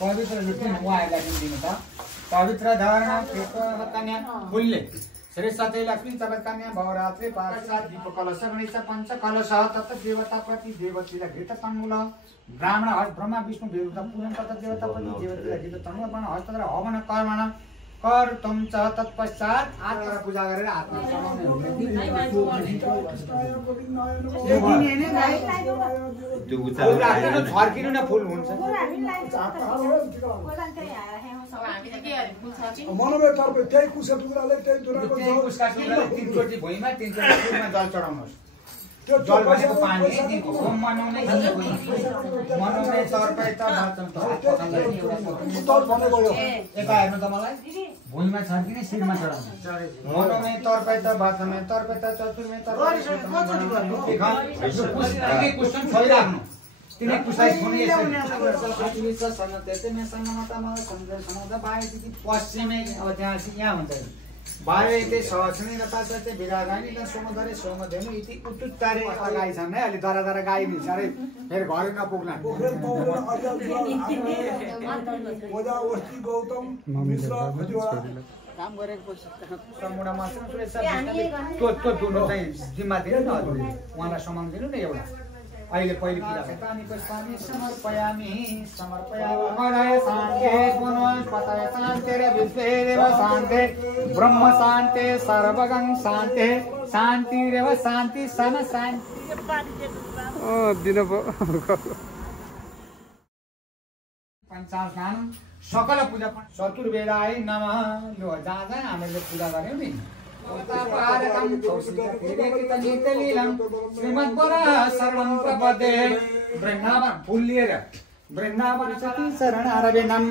पवित्र लुट्ने उहाँहरूलाई पनि दिनु त पवित्र धारण कन्या फुलले श्री सत्य लक्ष्मी जगत कन्या भवरात्रि पार्षद दीप कलश गणेश पंच कलश तत् देवता प्रति देवती घृत तन्मूल ब्राह्मण हस्त ब्रह्मा विष्णु देवता पूजन तत् देवता प्रति देवती घृत तन्मूल बन हस्त हवन कर्मण कर्तुं च तत्पश्चात् आत्मा पूजा गरेर आत्मा चढाउने हुन्छ छर्किनु न फुल हुन्छ मनोले तर्फ त्यही कुसा टुक्राले त्यही दुराको कुसका टुक्राले तीनचोटि भुइँमा तीनचोटि फुलमा जल चढाउनुहोस् जल भनेको पानी होम मनाउने मनाउने तर्फै त एका हेर्नु त मलाई भुइँमा छर्किने शिरमा चढाउने मनाउने तर्फै त बाँच्ने तर्फै त चतुर्मे कुसन छोइराख्नु तिनै कुसाइ छोड्ने पश्चिमै अब त्यहाँ यहाँ हुन्छ बाह्र त्यही सहस्री र पाँच विरागानी र सोमधरे सोमधेनु इति उतुत्तारे गाई छन् है अलि दरा दरा गाई नि साह्रै फेरि घरै नपुग्ला काम गरेको मुढा मासु त्यो दुनु चाहिँ जिम्मा दिनु न हजुरले उहाँलाई सामान दिनु न एउटा अहिले पहिले पानी पुष्पानि समर्पयामि समर्पयामि शान्ते वनस्पतय शान्ते विश्वेदेव शान्ते ब्रह्म शान्ते सर्वगं शान्ते शान्तिरेव शान्ति सन शान्ति दिन पञ्चास्नान सकल पूजा चतुर्वेदाय नमः यो जहाँ जहाँ हामीले पूजा गर्यौँ नि वृन्दावन फुल लिएर वृन्दावन शरण अरविन्दम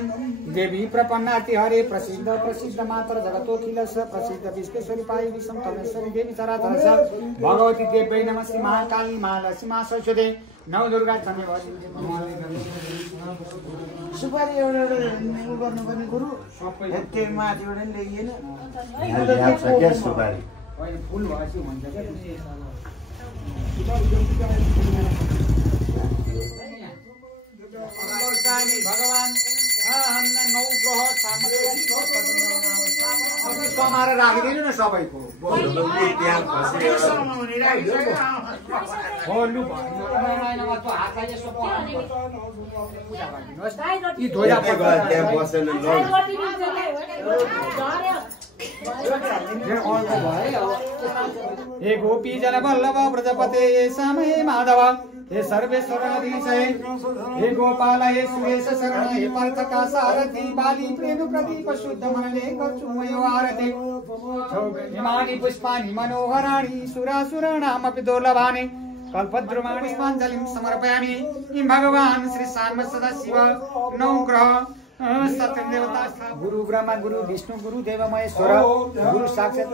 देवी प्रपन्नाति हरे प्रसिद्ध प्रसिद्ध मात्र जगतोखिल प्रसिद्ध विश्वेश्वरी पाई विषम तमेश्वरी देवी चराचर भगवती देवी नमः श्री महाकाली महालक्ष्मी मा सरस्वती नौ दुर्गा सुपारी एउटा गर्नुपर्ने गुरु त्यो माथिबाट नि ल्याइएन फुल भएपछि हुन्छ भगवान नौ ग्रह कमाएर राखिदिनु न सबैको हे गोपी जन वल्लभ प्रजापते समय माधव हे सर्वेश्वराधीश हे गोपाल हे सुरेश शरण हे पार्थ का सारथी बाली प्रेम प्रदीप शुद्ध मनले गर्छु म यो आरती हिमानि पुष्पानि मनोहराणि सुरासुराणामपि दुर्लभानि कल्पद्रुमाणि स्वाञ्जलिं समर्पयामि भगवान् श्री साम सदा शिव नौ ग्रह सत्य देवता गुरु ब्रह्मा गुरु विष्णु गुरु देव महेश्वर गुरु साक्षात्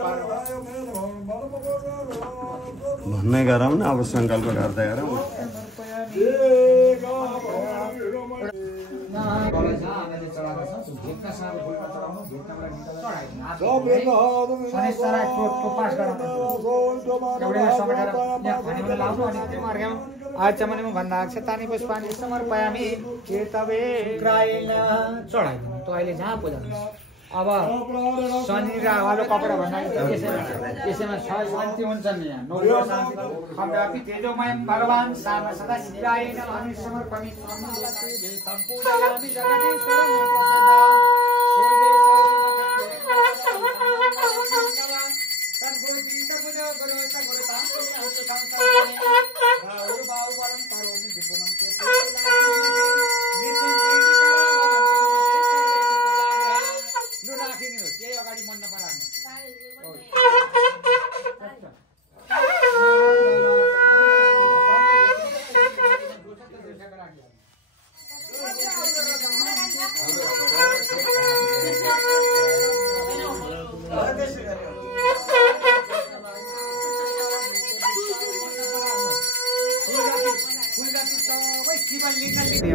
भन्ने गरौँ न अब संकल्प गर्दै गरौँ आचमने भन्दा क्षतानि पुष्पानि समर्पयामि केतवे ग्रायेण चढाइदिनु त अहिले जहाँ पूजा अब शनि र वालो कपडा भन्दा यसैमा शान्ति हुन्छ नि यहाँ नौलो शान्ति खम्यापि तेजोमय भगवान साम सदा शिवाय नमः समर्पयामि पूजयामि जगदीश्वर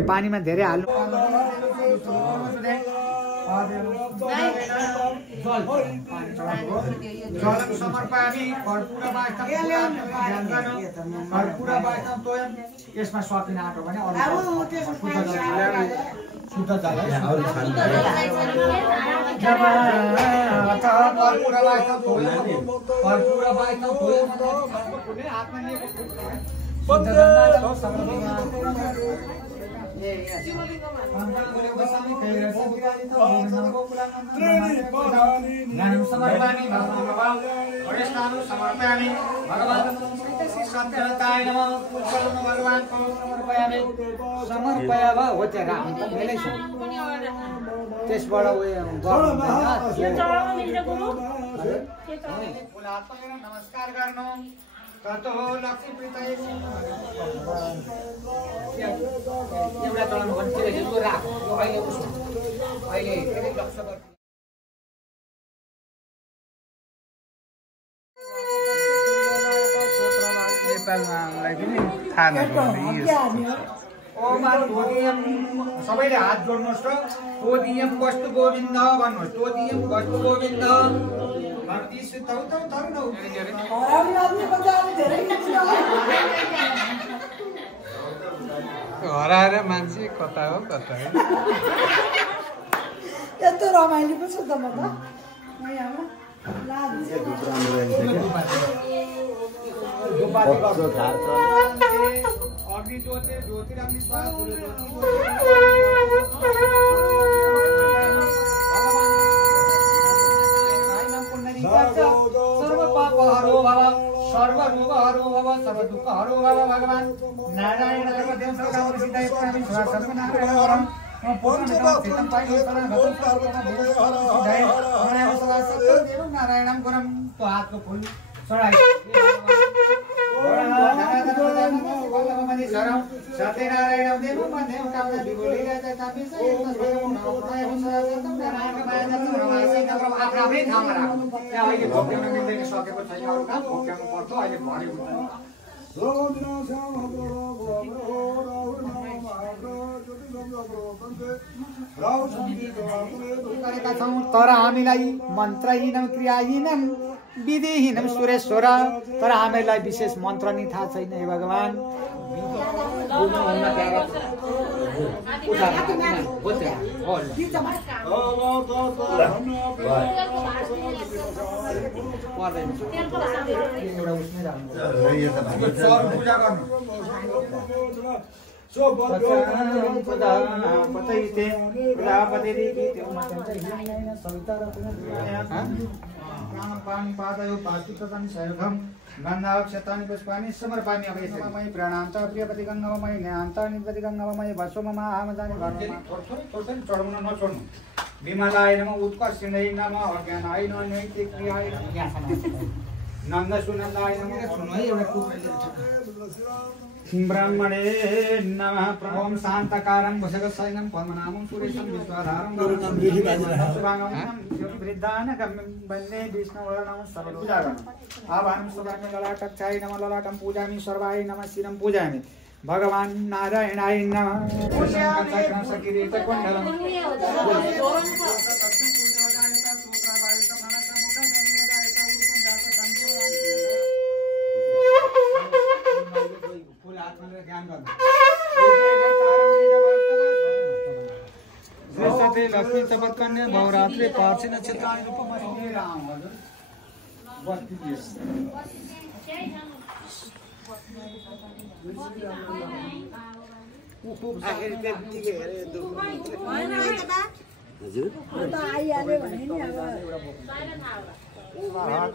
पानीमा धेरै हाल्नु जलम समर्पयामि कर्पूरवाक्यं तोयम। यसमा सकिन आँटो भने अरू शुद्ध जल कर्पूरवाक्यं तोयम हातमा लिएको त्यसबाट नमस्कार गर्नु कतो लक्ष्मी प्रीतय एउटा चलन भन्थे जस्तो राख अहिले धेरै लक्ष्य गर्छ नेपालमा मलाई पनि थाहा नभएको सबैले हात जोड्नुहोस् र तोदियम वस्तु गोविन्द भन्नुहोस् तोदियम वस्तु गोविन्द हराएर मान्छे कता हो कता यस्तो रमाइलो पो छ त म त अग्नि ज्योति ज्योतिरग्नि स्वाहा सर्व पापहरो भव सर्व रोगहरो भव सर्व दुःखहरो भव भगवान नारायण सर्वदेव सर्वकाम सिद्धाय प्राणि सर्व नारायण वरम नारायणम गुरम तो हाथ को फूल चढ़ाई सत्यनारायण देव देव कामना विगोली रहता तापी से आफ्नै ठाउँमा राख्नु त्यहाँ अहिले भोग्याउन मिल्दैन सकेको छैन अरू काम भोग्याउनु पर्छ अहिले भरे गरेका छौँ तर हामीलाई मन्त्रहीनम क्रियाहीनम विधिहीनम सुरेश्वर तर हामीलाई विशेष मन्त्र नि थाहा छैन हे भगवान पूजा गर्नु प्राणपानि पादयो पास्तुतनि सयुगम गन्धाक्षतानि पुष्पानि समर्पयामि अभयमयि प्रणाम च प्रियपति गंगामयि ज्ञानतानि पति गंगामयि भस्वममा आमजानि भर्म थोरै चढाउन नछोड्नु विमलाय नमः उत्कर्षिणै नमः अज्ञानाय नमः नैतिक्रियाय नमः नन्द सुनन्दाय नमः सुनो है एउटा कुकुरले ब्राह्मणे नमः प्रभवं शान्तकारं वशगशयनं पद्मनाभं सुरेशं विश्वाधारं गरुडं शुभांगं वृद्धानगम्यं वन्दे विष्णुवर्णं सर्वपूजागं आवाहनं सुगामि ललाटक्षाय नमः ललाटं पूजामि सर्वाय नमः शिरं पूजामि भगवान नारायणाय नमः पुरुषं सकिरीटकुण्डलं लक्ष्मी शपथ कन्या भवरात्रि पार्षि नक्षत्र रूपमा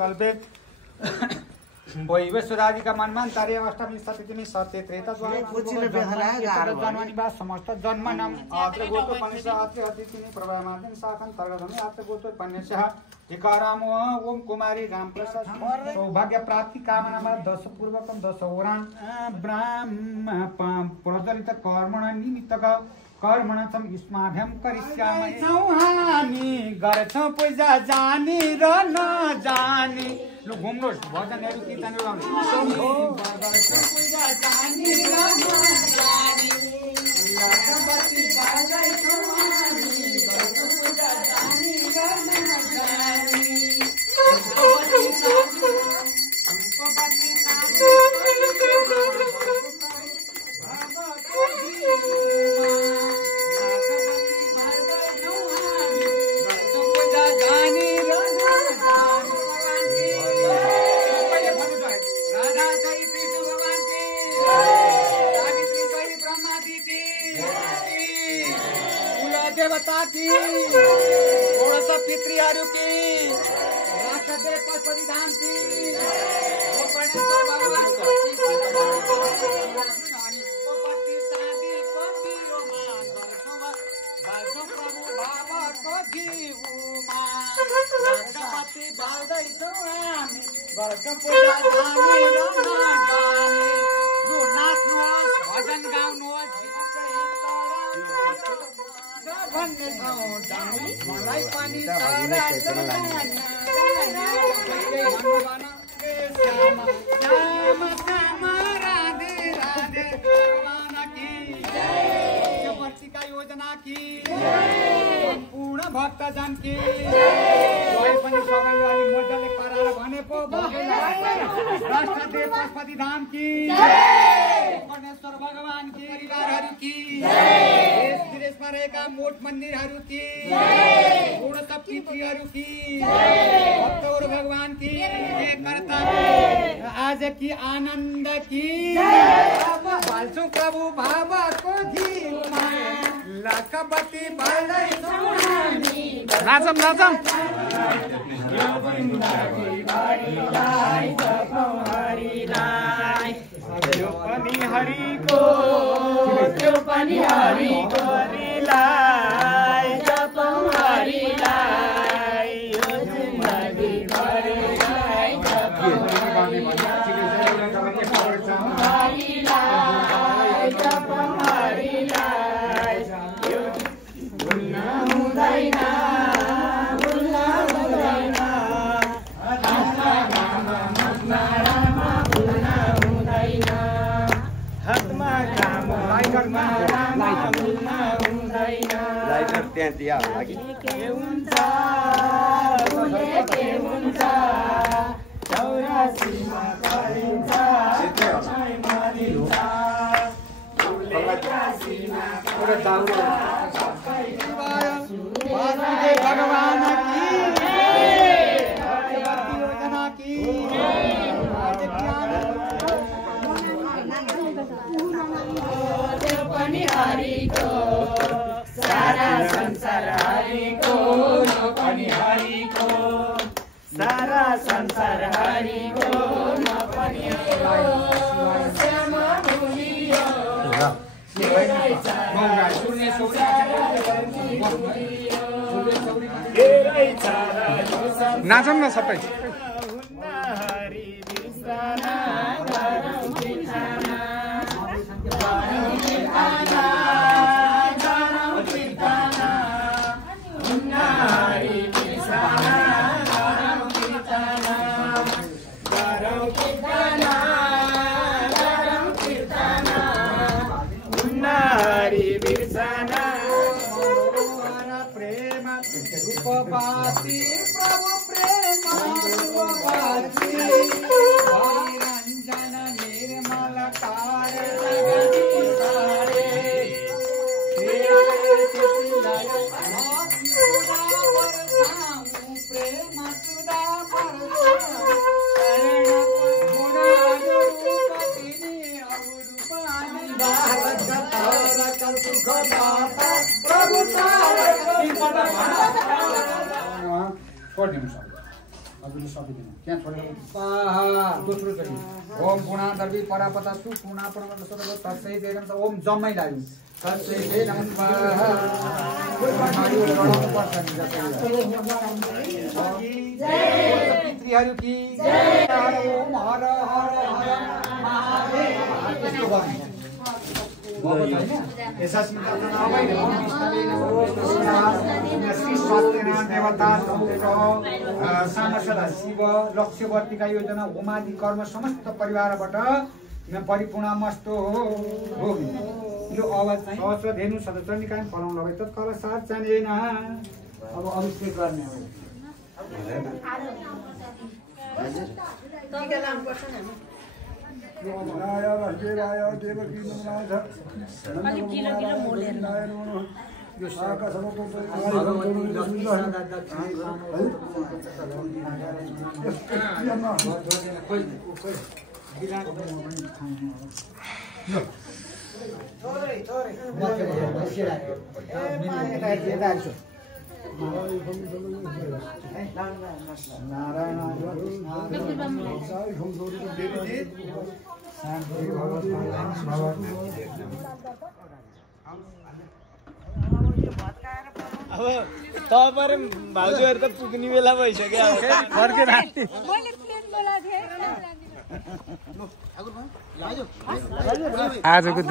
कल्पित वैवस्वरादिका मनमा तारे अष्टमी सप्तमी सत्य त्रेता जन्मनिवास समस्त जन्मनम अत्र गोत्र पनिष अत्र अतिथिनि प्रभामादिन शाखं तर्गधमि अत्र गोत्र पन्यस्यः धिकारामो ओम कुमारी रामप्रसाद सौभाग्य प्राप्ति कामनामा 10 पूर्वकं 10 ओरान ब्राह्म प्रदलित कर्मण निमित्तक कर्मणं युष्माभ्यं करिष्यामि हामी गर्छौं पूजा जानी र नजानी लु घुम्नुहोस् भजनहरू कीर्तनहरू गाउनु पूजा जानी र नजानी लक्ष्मी गर्दैछौं हामी गर्छौं पूजा जानी र नजानी देवता की थोड़ा सा पितृहारू की राष्ट्रदेव पशुपति धाम की भगवान प्रभु बाबा को भजन गाउनुहोस् मलाई पनि वर्षिका योजना की पूर्ण भक्तजन की पनि सबैले अलि मजाले पारेर भने पो राष्ट्रदेव पशुपति धाम की परमेश्वर भगवान की परिवारहरू की देश विदेशमा रहेका मोठ मन्दिरहरू की पूर्ण पितृहरू की भक्तहरू भगवान की करता आज की आनन्द की बाल्छु प्रभु बाबाको घिउमा लखपति बाल्दै नाचम नाचम त्यो पनि हरिको लीलाई जपौँ हरिलाई यो जिन्दगी भरिलाई जपौँ हरिलाई जपौँ हरिलाई यो भुल्न हुँदैन लाइटर त्यहाँ दिया लागि के हुन्छ 84 मा परिन्छ मरिन्छ भगवान की पनि हरिको सारा संसार हरिको पनि हरिको सारा संसार हरिको पनि नाचौँ न सबै हरि बिर्सना रूपवासी प्रभु प्रेम रूपवासी निरंजन निर्मल कार जगति सारे प्रेम सुधा छोड्दिनु हजुरले सकिदिनु त्यहाँ छोडेर दोस्रो चोटि ओम पुणा दर्वी परापता सु पुणा परमत सदव तस्यै देवं ओम जम्मै लाग्यो तस्यै देवं पितृहरू की ओम हर हर हर महादेव देवता सामसदा शिव लक्ष्यवर्तीका योजना होमादि कर्म समस्त परिवारबाट परिपूर्ण मस्तो हो यो आवाज चाहिँ सहस्र धेनु सदचरणिकाय फलाउन लगाए तत्काल साथ जानेन अब अभिषेक गर्ने हो नारायण हृदयराय देवकी नमनाथ अलिक गिलो गिलो मोलेर यो साका सबको अब तपाईहरु भाउजूहरु त पुग्ने बेला भइसक्यो अब फर्के राति मैले प्लेन बोलाथे आजको दिन